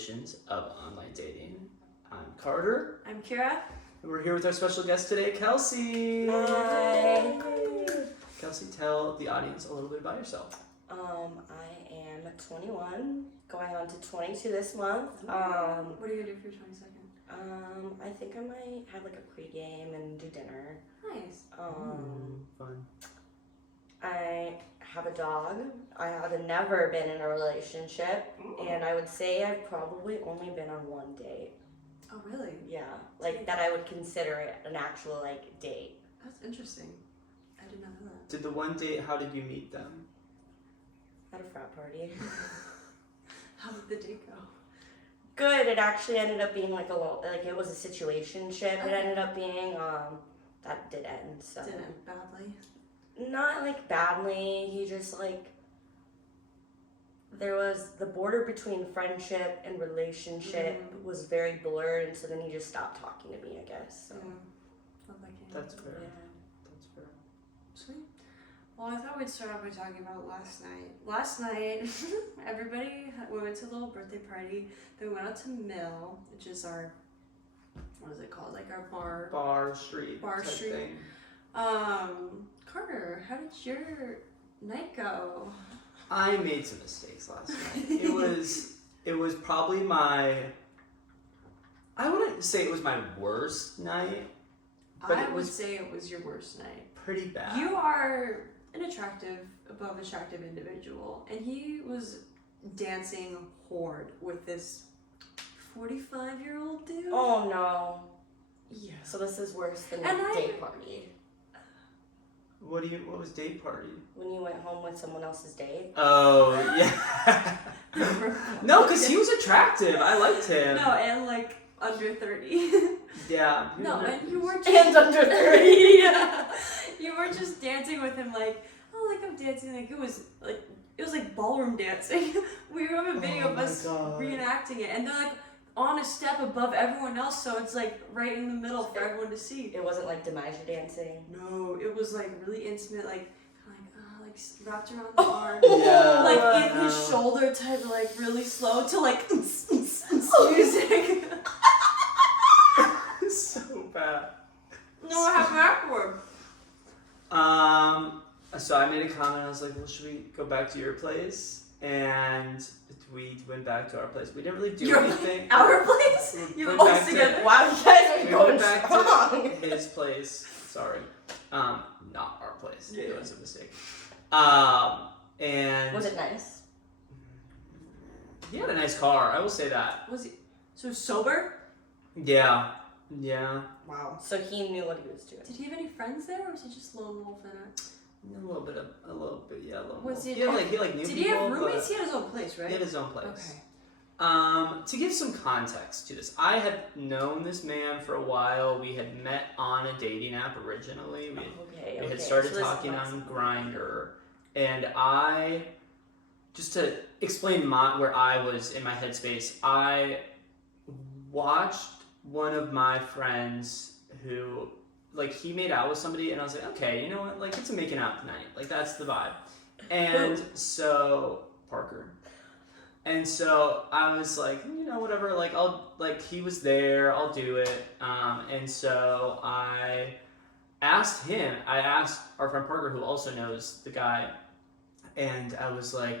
Tribulations of Online Dating. I'm Carter. I'm Kira. And we're here with our special guest today, Kelsey. Hi. Kelsey, tell the audience a little bit about yourself. I am 21, going on to 22 this month. What are you gonna do for your 22nd? I think I might have like a pregame and do dinner. Nice. Fun. I have a dog. I have never been in a relationship, and I would say I've probably only been on one date. Oh, really? Yeah, like that I would consider it an actual like date. That's interesting. I did not know that. Did the one date, how did you meet them? At a frat party. How did the date go? Good. It actually ended up being like it was a situationship. It ended up being that did end. So Did it end badly? not like badly. He just like there was the border between friendship and relationship was very blurred, and so then he just stopped talking to me, I guess. So That's fair. yeah. That's fair. Sweet. Well, I thought we'd start off by talking about last night. Last night, we went to a little birthday party. Then we went out to Mill, which is our, what is it called? Like our bar. Bar street. Bar type street. Thing. Carter, how did your night go? I made some mistakes last night. It was probably I wouldn't say it was my worst night, but I it would was say it was your worst night. pretty bad. You are an above attractive individual, and he was dancing horde with this 45-year-old dude. Oh no. Yeah. So this is worse than And a date party. What was date party? When you went home with someone else's date. Oh yeah. No, because he was attractive. I liked him. No, and like under 30. Yeah. No, and you weren't And just under 30. Yeah. You weren't just dancing with him like, oh, like I'm dancing. Like it was like ballroom dancing. We have a video Oh of my us God. reenacting it, and they're like on a step above everyone else, so it's like right in the middle for everyone to see. It wasn't like DiMaggio dancing. No, it was like really intimate, like wrapped around the arm, Yeah. like in his shoulder type, like really slow to like music. So bad. No, what happened afterward? So I made a comment. I was like, "Well, should we go back to your place?" And we went back to our place. We didn't really do anything. Our place? We You went both back to- together? Wow, you guys are We going went back strong. to his place. Sorry, not our place. Yeah. It was a mistake. And Was it nice? he had a nice car. I will say that. Was he so sober? Yeah. Wow. So he knew what he was doing. Did he have any friends there, or was he just lone wolf in it? A little bit. Yeah. A little. Was bit. it- He had knew Did people. he have but roommates? He had his own place, right? He had his own place. Okay. To give some context to this, I had known this man for a while. We had met on a dating app originally. We had started So this talking is on Grindr, and just to explain where I was in my headspace, I watched one of my friends who, like, he made out with somebody, and I was like, okay, you know what, like, it's a making out night, like, that's the vibe. And so Parker. And so I was like, you know, whatever, he was there, I'll do it. And so I asked our friend Parker, who also knows the guy, and I was like,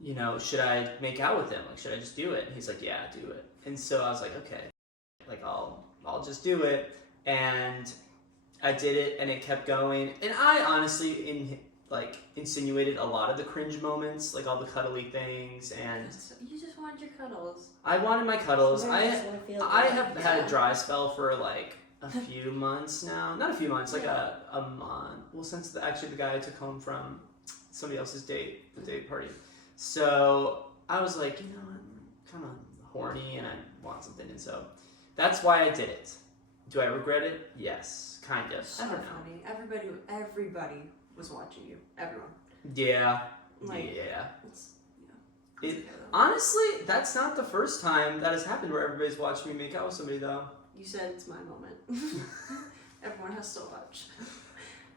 you know, should I make out with him? Like, should I just do it? And he's like, yeah, do it. And so I was like, okay, like, I'll just do it. And I did it, and it kept going. And I honestly, insinuated a lot of the cringe moments, like all the cuddly things, and You just wanted your cuddles. I wanted my cuddles. I have had Yeah. a dry spell for like a few months now. Not a few months, like a month. Well, since the guy I took home from somebody else's date, the date party. So I was like, you know, I'm kind of horny and I want something, and so that's why I did it. Do I regret it? Yes, kind of. So I don't know. funny. Everybody was watching you. Everyone. Yeah. Like, Yeah. It, Honestly, that's not the first time that has happened where everybody's watching me make out with somebody, though. you said it's my moment. Everyone has to watch.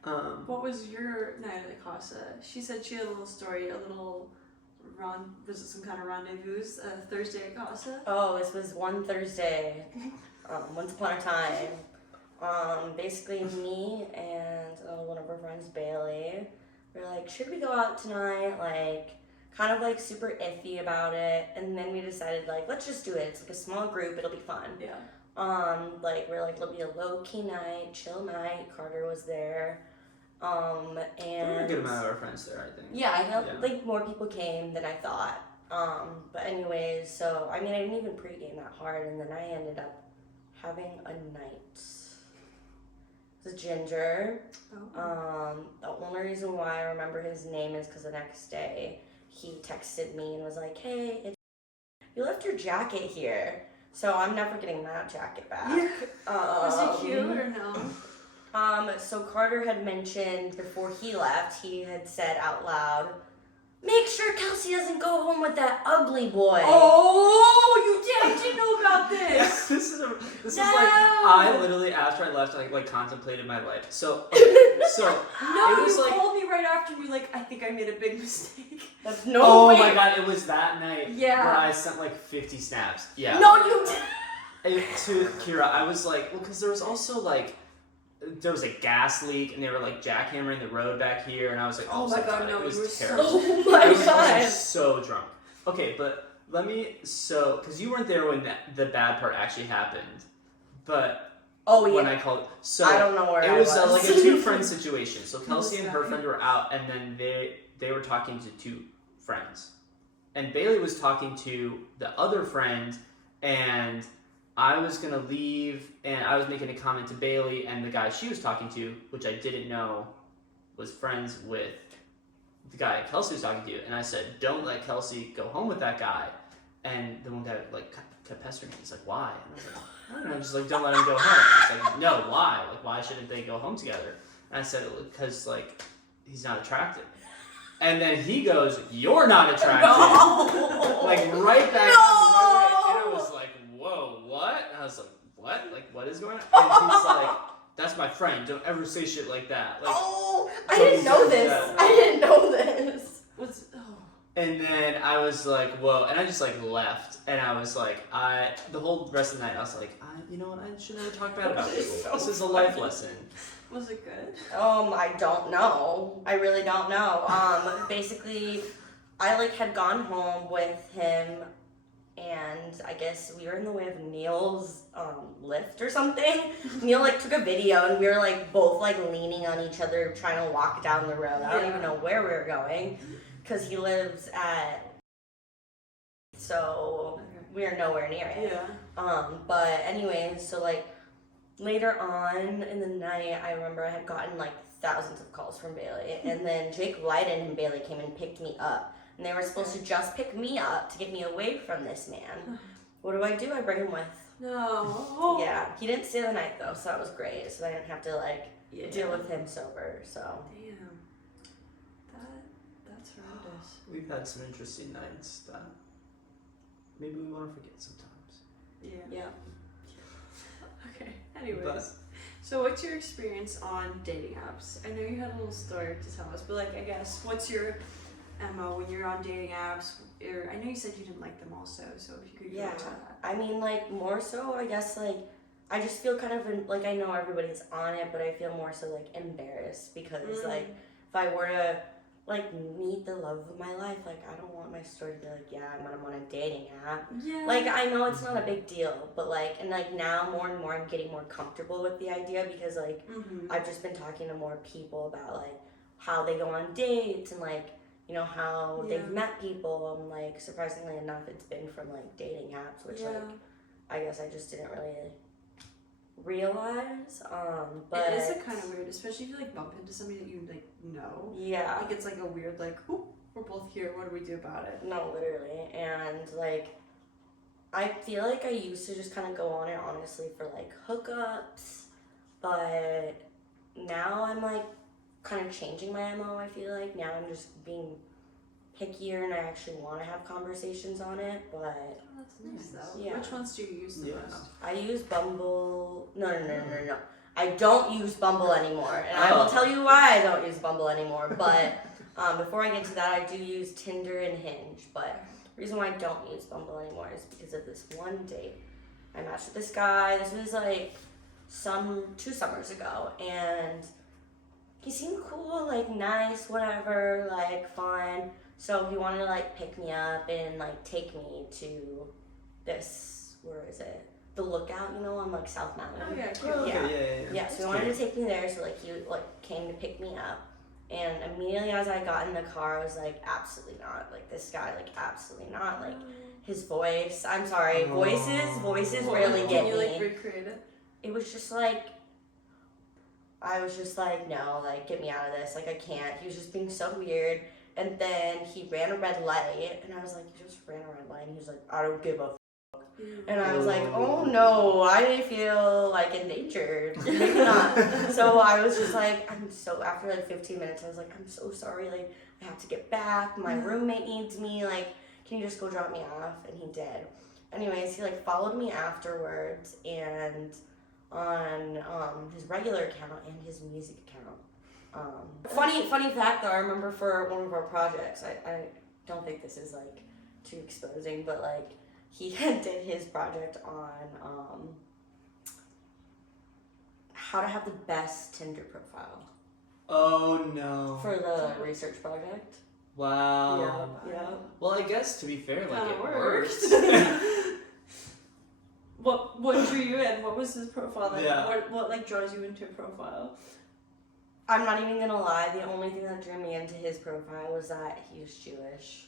Um, What was your night at Casa? She said she had a little story, a little was it some kind of rendezvous? Thursday at Casa? Oh, this was one Thursday, once upon a time. Basically me and one of our friends, Bailey, were like, should we go out tonight? Like, kind of like super iffy about it. And then we decided, like, let's just do it. It's like a small group, it'll be fun. Yeah. Like, we're like, it'll be a low-key night, chill night. Carter was there. And There were a good amount of our friends there, I think. yeah, I felt like more people came than I thought. But anyways, so I mean, I didn't even pregame that hard, and then I ended up having a night. It was a ginger. Oh. The only reason why I remember his name is because the next day he texted me and was like, "Hey, you left your jacket here." So I'm never getting that jacket back. Was he cute or no? So Carter had mentioned before he left, he had said out loud, "Make sure Kelsey doesn't go home with that ugly boy." Oh, you did! I didn't know about this. This is No! like I literally after I left I like contemplated my life. So it was You like called me right after and you're like, I think I made a big mistake. That's no oh way. my god, it was that night Yeah. where I sent like 50 snaps. Yeah. No, you didn't. To Kira, I was like, well, because there was also like there was a gas leak and they were like jackhammering the road back here, and I was like, Oh my god, no, it was you were terrible. Oh my I was god. so drunk. Okay, but because you weren't there when the bad part actually happened, but Oh yeah. when I called, so I don't know where it I was was. like a two-friend situation. So Kelsey and her Okay. friend were out, and then they were talking to two friends, and Bailey was talking to the other friend, and I was gonna leave, and I was making a comment to Bailey, and the guy she was talking to, which I didn't know was friends with the guy Kelsey was talking to, and I said, "Don't let Kelsey go home with that guy." And the one guy like kept pestering me. He's like, "Why?" And I was like, "I don't know, just like don't let him go home." It's like, "No, why? Like, why shouldn't they go home together?" And I said, "Because like he's not attractive." And then he goes, "You're not attractive." No. Like right back No. on the right, and I was like, "Whoa, what?" And I was like, "What? Like, what is going on?" And he's like, "That's my friend. Don't ever say shit like that." Like, Oh, I don't didn't be know doing this. that. I didn't know this. and then I was like, "Whoa!" And I just like left, and I was like, the whole rest of the night, I was like, you know what? I should never talk bad about people. So This is a life lesson. Was it good? I don't know. I really don't know. Basically, I like had gone home with him, and I guess we were in the way of Neil's lift or something. Neil like took a video, and we were like both like leaning on each other, trying to walk down the road. I don't even know where we were going, because he lives at. So we are nowhere near it. Yeah. But anyways, so like later on in the night, I remember I had gotten like thousands of calls from Bailey, and then Jake Wyden and Bailey came and picked me up, and they were supposed to just pick me up to get me away from this man. What do? I bring him with. No. Yeah, he didn't stay the night though, so that was great. So I didn't have to like deal with him sober. So Damn. That's horrendous. We've had some interesting nights that maybe we want to forget sometimes. Yeah. yeah. Okay. Anyways. But So what's your experience on dating apps? I know you had a little story to tell us, but like I guess what's your MO when you're on dating apps? Or I know you said you didn't like them also, so if you could go into that. I mean, like more so, I guess like I just feel kind of like I know everybody's on it, but I feel more so like embarrassed because like if I were to like meet the love of my life, like I don't want my story to be like, yeah, I'm on a dating app. Yeah. Like I know it's not a big deal, but like and like now more and more I'm getting more comfortable with the idea because like I've just been talking to more people about like how they go on dates and like you know how they've met people, and like surprisingly enough it's been from like dating apps, which like I guess I just didn't really realize. But it is kind of weird, especially if you like bump into somebody that you like know. Yeah. Like it's like a weird like, oh, we're both here. What do we do about it? No, literally. And like I feel like I used to just kind of go on it honestly for like hookups, but now I'm like kind of changing my MO. I feel like now I'm just being pickier and I actually want to have conversations on it, but Oh, that's nice though. Yeah. Which ones do you use the most? I use Bumble. No. I don't use Bumble anymore, and I will tell you why I don't use Bumble anymore. But Before I get to that, I do use Tinder and Hinge, but the reason why I don't use Bumble anymore is because of this one date. I matched with this guy. This was like 2 summers ago, and he seemed cool, like nice, whatever, like fun. So he wanted to like pick me up and like take me to this, where is it? The Lookout, on like South Mountain. Oh yeah, cute. Oh, okay, yeah. Yeah, so he wanted to take me there, so like he like came to pick me up. And immediately as I got in the car, I was like, absolutely not. Like this guy, like absolutely not. Like his voice, I'm sorry, voices really get Can you me. like recreate it? It was just like, I was just like, no, like get me out of this. Like I can't. He was just being so weird. And then he ran a red light, and I was like, you just ran a red light. And he was like, I don't give a. And I was like, oh no, I feel like endangered. Maybe not. So I was just like, after like 15 minutes, I was like, I'm so sorry. Like, I have to get back. My roommate needs me. Like, can you just go drop me off? And he did. Anyways, he like followed me afterwards and on his regular account and his music account. Funny fact though, I remember for one of our projects, I don't think this is like too exposing, but like, he did his project on how to have the best Tinder profile. Oh no. For the research project. Wow. Yeah. Well, I guess to be fair, like Kinda it worked. worked. What drew you in? What was his profile like? Yeah. What like draws you into a profile? I'm not even gonna lie, the only thing that drew me into his profile was that he was Jewish.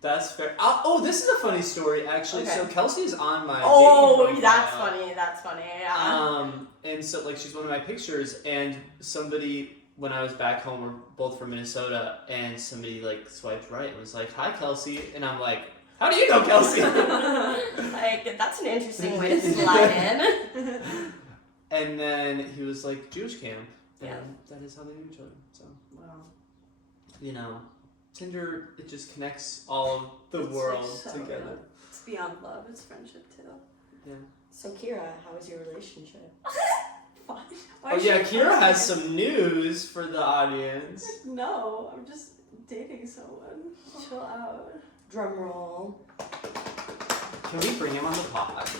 That's fair. Oh, this is a funny story actually. Okay. So Kelsey's on my Oh, dating that's profile. funny, yeah. And so like she's one of my pictures, and somebody when I was back home, we're both from Minnesota, and somebody like swiped right and was like, "Hi, Kelsey," and I'm like, "How do you know Kelsey?" Like, that's an interesting way to slide in. And then he was like, "Jewish camp," and Yeah. that is how they knew each other. So Wow. Tinder, it just connects all of the It's world like so together. real. It's beyond love. It's friendship too. Yeah. So Kira, how was your relationship? Fine. Oh yeah, Kira has some news for the audience. No, I'm just dating someone. Chill out. Drum roll. Can we bring him on the pod?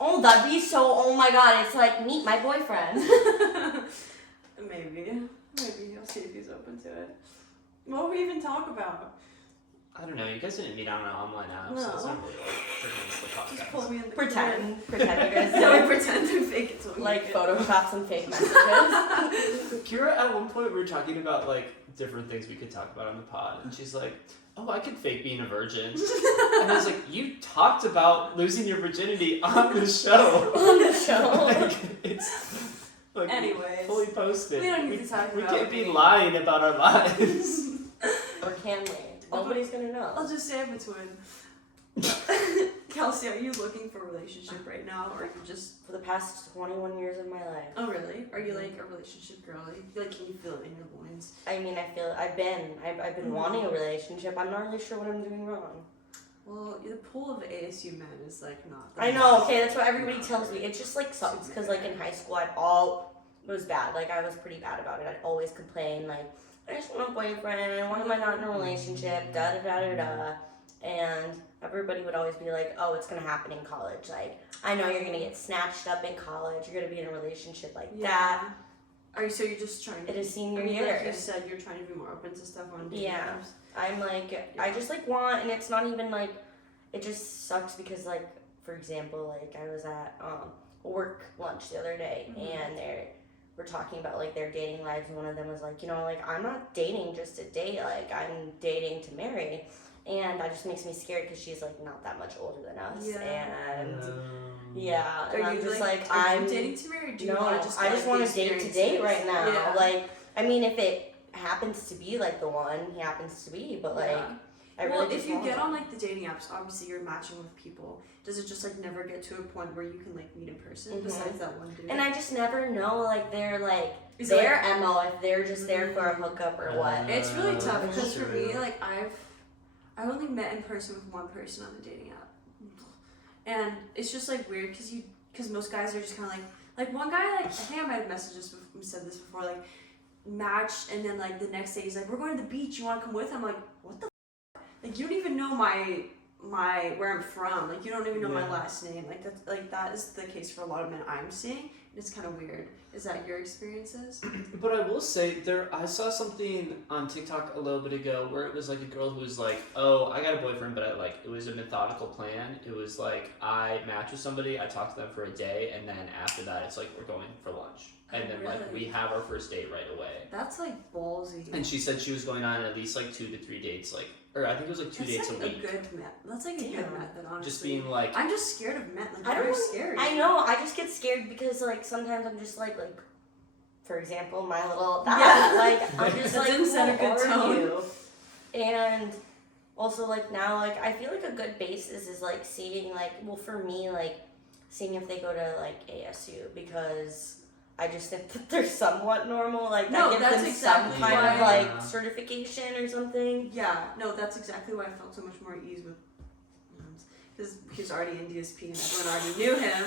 Oh, that'd be so, oh my god, it's like, meet my boyfriend. Maybe I'll see if he's open to it. What would we even talk about? I don't know. You guys didn't meet on an online app, so it's No. not really like freaking the podcast. Just pull me in the Pretend you guys No, do. pretend and fake it. So we Like, make it. Photoshop some fake messages. Kira, at one point, we were talking about like different things we could talk about on the pod, and she's like, "Oh, I could fake being a virgin," and I was like, "You talked about losing your virginity on the show." On the show. Like, it's like Anyways, fully posted. we don't need to talk We about can't be me. lying about our lives. Or can we? Nobody's gonna know. I'll just say I'm a twin. Kelsey, are you looking for a relationship right now, or are you just? For the past 21 years of my life. Oh really? Are you like a relationship girl? Like, can you feel it in your loins? I mean, I've been wanting a relationship. I'm not really sure what I'm doing wrong. Well, the pool of ASU men is like not. I know, okay, that's what everybody tells me. It just like sucks because like in high school it was bad. Like I was pretty bad about it. I'd always complain like, I just want a boyfriend, why am I not in a relationship, da da da da da. And everybody would always be like, oh, it's gonna happen in college. Like, I know you're gonna get snatched up in college, you're gonna be in a relationship like that. So you're just trying to. It is senior Like year. you said, you're trying to be more open to stuff on dating Yeah. apps. I'm like, I just like want, and it's not even like, it just sucks because like, for example, like I was at a work lunch the other day, and they were talking about like their dating lives, and one of them was like, like I'm not dating just to date, like I'm dating to marry, and that just makes me scared because she's like not that much older than us, and yeah, and Are I'm you just like, like, are I'm you dating to marry? Or do you no, want to just? I just want to date to date right now. Yeah. Like, I mean, if it happens to be like the one, he happens to be, but like. Yeah. I really Well, just if you want get it. on like the dating apps, obviously you're matching with people. Does it just like never get to a point where you can like meet in person besides that one dude? And I just never know, like, they're like, Is their it MO, if they're just there for a hookup or what. It's really tough That's because for me, true. like I only met in person with one person on the dating app, and it's just like weird because most guys are just kind of like one guy, like I think I might have said this before, like matched, and then like the next day he's like, we're going to the beach, you want to come with? I'm like, what the f-? Like, you don't even know my where I'm from, like you don't even know my last name. Like that is the case for a lot of men I'm seeing, and it's kind of weird. Is that your experiences? But I will say, I saw something on TikTok a little bit ago where it was like a girl who was like, oh, I got a boyfriend, but it was a methodical plan. It was like, I match with somebody, I talk to them for a day, and then after that it's like, we're going for lunch. And then like, we have our first date right away. That's like ballsy. And she said she was going on at least like 2 to 3 dates, like, or I think it was like 2 dates like a week. That's like a good method, honestly. Just being like, I'm just scared of men. Like, I don't. scary. I know. I just get scared because like sometimes I'm just like, for example, my little like I'm just That like, didn't set a who good are tone. you? And also like now like I feel like a good basis is like seeing like, well, for me, like seeing if they go to like ASU, because I just think that they're somewhat normal. Like that gives them some kind of like certification or something. Yeah, no, that's exactly why I felt so much more at ease with, because he's already in DSP and everyone already knew him.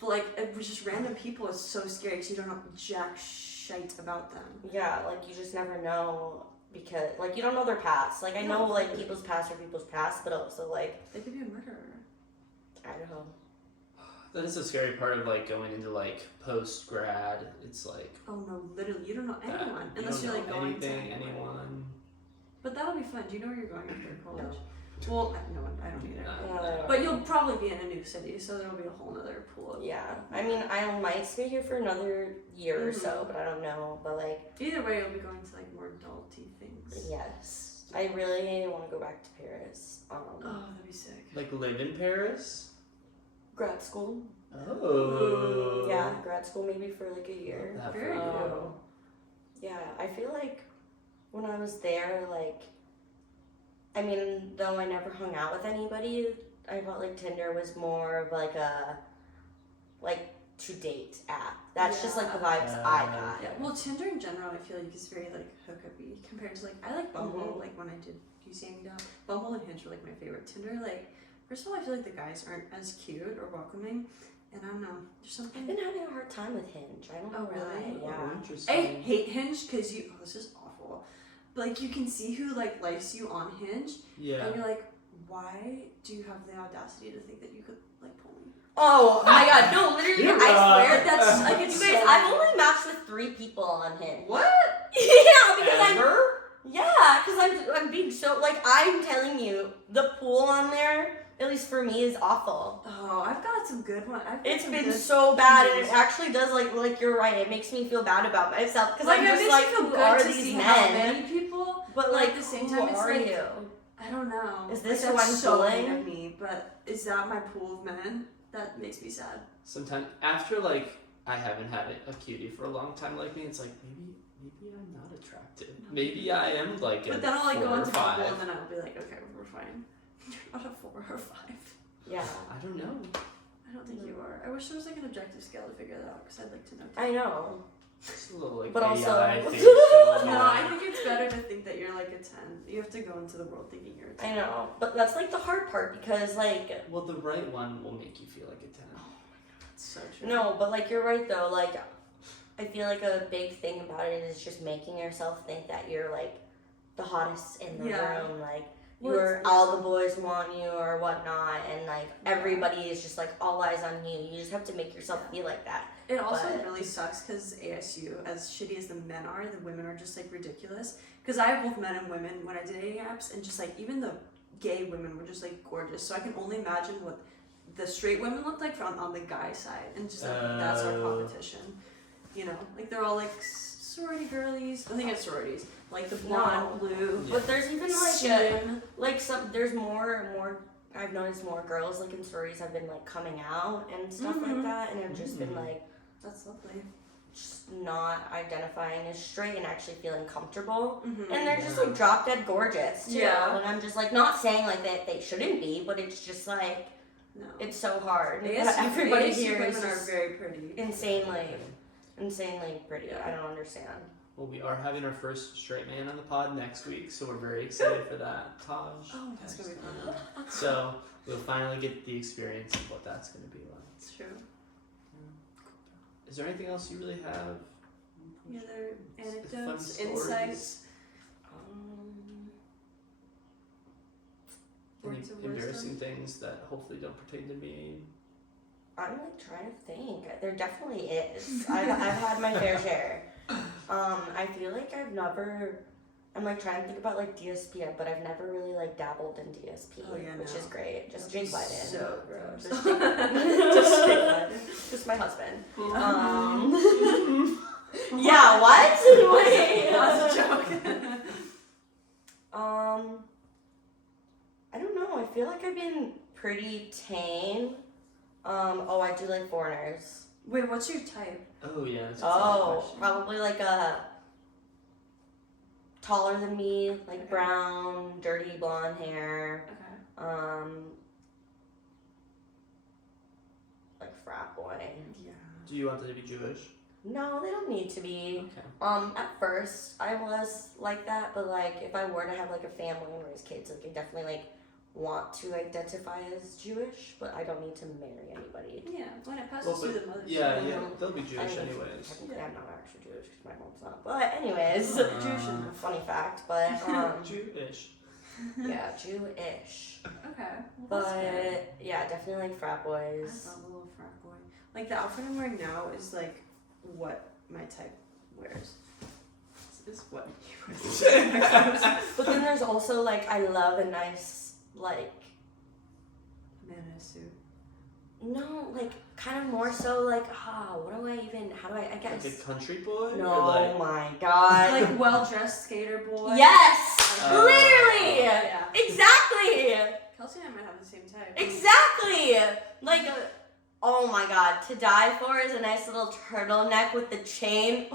But like, it was just random people. It's so scary because you don't know jack shite about them. Yeah, like you just never know, because like you don't know their past. Like I know like people's past are people's past, but also like they could be a murderer. I don't know. that is the scary part of like going into like post grad. It's like, Oh no, literally, you don't know anyone unless you you're don't like know going to anyone. But that'll be fun. Do you know where you're going after college? Well, no, I don't either. No. But you'll probably be in a new city, so there'll be a whole other pool of. Yeah, I mean I might stay here for another year or so, but I don't know. But like Either way, you'll be going to like more adulty things. yes, I really want to go back to Paris. Oh, that'd be sick. Like live in Paris? Grad school. Oh. Yeah, grad school maybe for like a year. That Very for you. cool. Yeah, I feel like when I was there, like, I mean, though I never hung out with anybody, I felt like Tinder was more of like a, like, to date app. That's just like the vibes I got. Yeah, well, Tinder in general, I feel like is very like hookup-y compared to like I like Bumble. Like when I did UCM up, Bumble and Hinge were like my favorite. Tinder, like first of all, I feel like the guys aren't as cute or welcoming, and I don't know, there's something. I've been having a hard time with Hinge. I don't know really? why. Yeah. Oh, interesting. I hate Hinge because you. Oh, this is awful. But like you can see who like likes you on Hinge, Yeah. and you're like, why do you have the audacity to think that you could like pull me? Oh my god, no, literally, You're I swear But that's like it's you guys, so- I've only matched with 3 people on Hinge. What? Yeah, because Ever? I'm being so, like, I'm telling you, the pool on there, at least for me, is awful. Oh, I've got some good ones. It's been so bad, and it actually does, like you're right, it makes me feel bad about myself, because Like, I'm it just makes like, me feel who good are to these see men? how many people, But, like, at the same who time, it's are like, you? I don't know. Is this like, who that's I'm so pulling? mean of me, but is that my pool of men? That makes me sad. Sometimes after like I haven't had a cutie for a long time like me, it's like maybe I'm not attractive. Maybe I am like a But then I'll like 4 go or into 5. Bumble and then I'll be like, okay, we're fine. You're not a 4 or 5. Yeah. I don't know. I don't think you are. I wish there was like an objective scale to figure that out because I'd like to know. Too. I know. It's a little like But AI also- thing going No, on. I think it's better to think that you're like a 10. You have to go into the world thinking you're a 10. I know. But that's, like, the hard part, because, like, Well, the right one will make you feel like a 10. It's so true. no, but, like, you're right, though, like, I feel like a big thing about it is just making yourself think that you're, like, the hottest in the room, like, Well, you're all the boys want you or whatnot, and like everybody is just like all eyes on you. You just have to make yourself feel like that. It also But- really sucks because ASU, as shitty as the men are, the women are just like ridiculous. Because I have both men and women when I did dating apps, and just like even the gay women were just like gorgeous. So I can only imagine what the straight women looked like from on the guy side, and just like that's our competition. You know, like they're all like sorority girlies. I think it's sororities, like the blonde, blue. But there's even like swim. there's more and more. I've noticed more girls like in stories have been like coming out and stuff Mhm. like that, and have just been like That's lovely. just not identifying as straight and actually feeling comfortable. Mm-hmm. And they're just like drop dead gorgeous too. Yeah. And I'm just like not saying like that they shouldn't be, but it's just like No. it's so hard. Everybody Everybody here women is are just very pretty. insanely pretty. Yeah. I don't understand. Well, we are having our first straight man on the pod next week, so we're very excited for that. Taj. Oh, that's gonna be fun. So we'll finally get the experience of what that's going to be like. It's true. Is there anything else you really have? Any other Fun anecdotes, stories. insights, Any words of embarrassing wisdom? things that hopefully don't pertain to me. I'm like trying to think. There definitely is. I've had my fair share. I feel like I've never. I'm like trying to think about like DSP, but I've never really like dabbled in DSP, Oh, yeah, which no. is great. Just That'd Jake be Biden. so gross. Just Jake Biden. Just Jake Biden. Just my husband. Yeah. What? Wait. That's a joke. I don't know. I feel like I've been pretty tame. I do like foreigners. Wait, what's your type? Oh yeah. That's Probably like a taller than me, like Okay. brown, dirty blonde hair. Okay. Like frat boy. Yeah. Do you want them to be Jewish? No, they don't need to be. Okay. At first I was like that, but like if I were to have like a family and raise kids, like I definitely like want to identify as Jewish, but I don't need to marry anybody. Yeah, when it passes Well, through but- the mother's Yeah, side. yeah. They'll be Jewish I mean, anyways. Technically, Yeah. I'm not actually Jewish because my mom's not. But anyways, Jewish enough. funny fact. But Jewish. yeah, Jewish. Okay. Well, that's good. But yeah, definitely like frat I boys. love a little frat boy. Like the outfit I'm wearing now is like what my type wears. This is what he wears. But then there's also like I love a nice like Man in a suit. no like kind of more so like what do I even how do I guess Like a country boy? no Or like, my god Like well dressed skater boy. yes Oh. literally Yeah. exactly Kelsey and I might have the same type. exactly like oh my god to die for is a nice little turtleneck with the chain.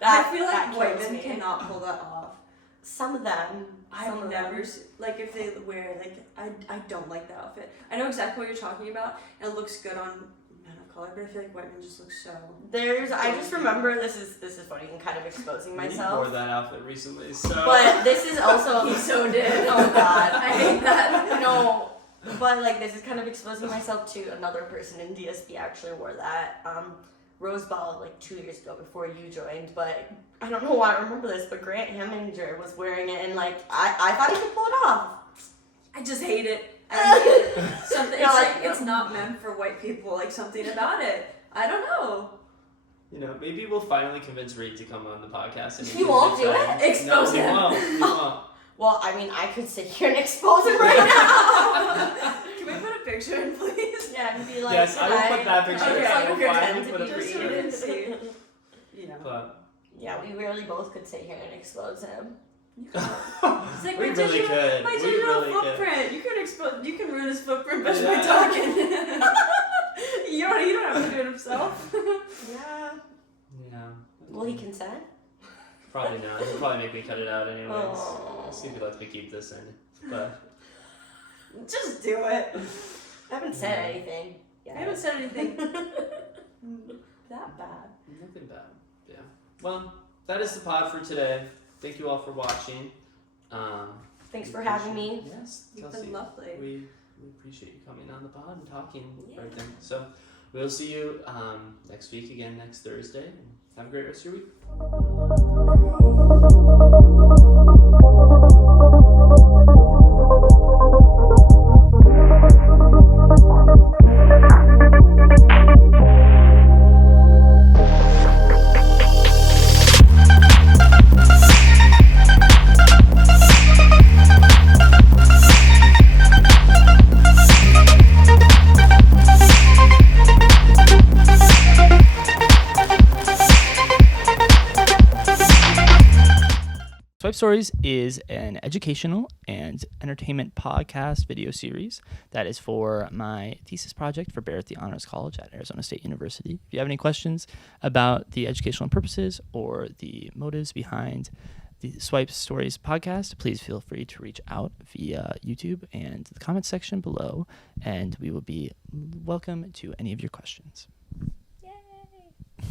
I feel like that white kills men me. cannot pull that off. Some of them. Some I've of never them. like if they wear like I don't like the outfit. I know exactly what you're talking about, and it looks good on men of color, but I feel like white men just look so. I just remember this is funny and kind of exposing we wore myself. that outfit recently, so. But this is also He so did. Oh god. I hate that. No. But like this is kind of exposing myself to another person in DSP actually wore that. Roseball like 2 years ago before you joined, but I don't know why I remember this, but Grant Heminger was wearing it and like I thought he could pull it off. I just hate it. I hate it. Something. You're It's like, like it's not meant for white people. Like something about it. I don't know. You know, maybe we'll finally convince Reed to come on the podcast. And He won't do it? Expose no, him. He won't. He won't. Well, I mean I could sit here and expose him right now. Can we put a picture in, please? Yeah, and be like, Yes, I will put that picture. Okay, I I will will finally pretend put a to be Just so picture. you didn't see. You know. But yeah, we really both could sit here and expose him. It's like we my really digital, could. my We digital really could. footprint. You can ruin his footprint by Yeah. talking. you don't have to do it himself. Yeah. Yeah. Will he consent? Probably not. He'll probably make me cut it out anyways. Oh. Let's see if he lets me keep this in. But Just do it. I haven't said anything. I haven't said anything that bad. nothing bad. Yeah. Well, that is the pod for today. Thank you all for watching. Thanks We for having appreciate- me. Yes, You've Kelsey. been lovely. We appreciate you coming on the pod and talking Yeah. everything. So we'll see you next week again, next Thursday. And have a great rest of your week. Swipe Stories is an educational and entertainment podcast video series that is for my thesis project for Bear at the Honors College at Arizona State University. If you have any questions about the educational purposes or the motives behind the Swipe Stories podcast, please feel free to reach out via YouTube and the comments section below, and we will be welcome to any of your questions.